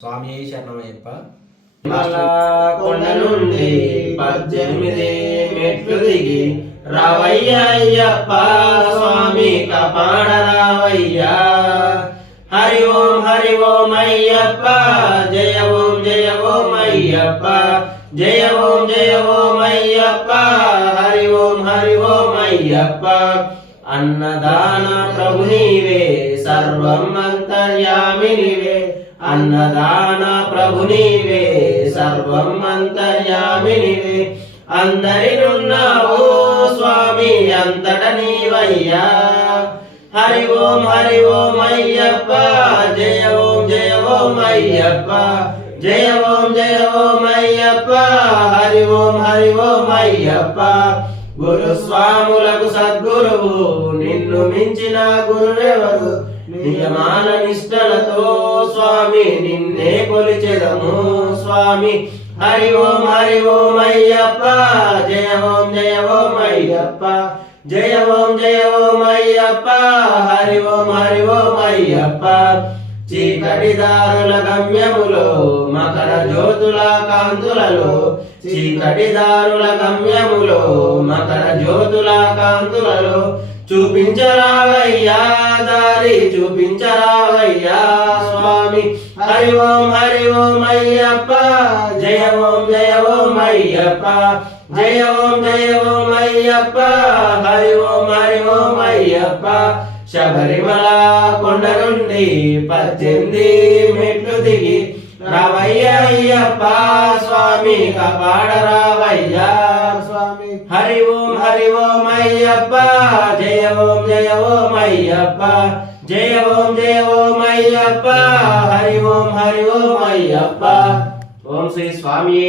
స్వామి శరణమయ్యప్ప. కొండ నుండి 18 మెట్లు దిగి రావయ్య అయ్యప్ప స్వామి కాపాడ రావయ్యా. హరి ఓం అయ్యప్ప జయ ఓం అయ్యప్ప జయ ఓం అయ్యప్ప హరి ఓం అయ్యప్ప. అన్నదాన ప్రభు నీవే సర్వం అంతర్యామి నీవే. అన్నదాన ప్రభు నీవే సర్వం అంతర్యామి నీవే. అందరినున్నావు స్వామి అంతట నీవయ్యా. హరి ఓం అయ్యప్ప జయ ఓం అయ్యప్ప జయ ఓం అయ్యప్ప హరి ఓం అయ్యప్ప. గురుస్వాములకు సద్గురువు నిన్ను మించిన గురువెవరు. నియమాన నిష్టలతో స్వామి నిన్నే కొలిచెదము స్వామి. హరి ఓం అయ్యప్ప జయ ఓం అయ్యప్ప జయ ఓం అయ్యప్ప హరి ఓం అయ్యప్ప. చీకటిదారుల గమ్యములో మకర జ్యోతుల కాంతులలో చీకటిదారుల గమ్యములో మకర జ్యోతుల కాంతులలో చూపించరావయ్యా దారి చూపించరావయ్యా స్వామి. హరి ఓం అయ్యప్ప జయ ఓం అయ్యప్ప జయ ఓం అయ్యప్ప హరి ఓం అయ్యప్ప. శబరిమల కొండ నుండి 18 మెట్లు దిగి రావయ్య అయ్యప్ప స్వామి కాపాడ రావయ్యా స్వామి. హరి ఓం అయ్యప్ప జయ ఓం అయ్యప్ప జయ ఓం అయ్యప్ప హరి ఓం అయ్యప్ప. ఓం శ్రీ స్వామి.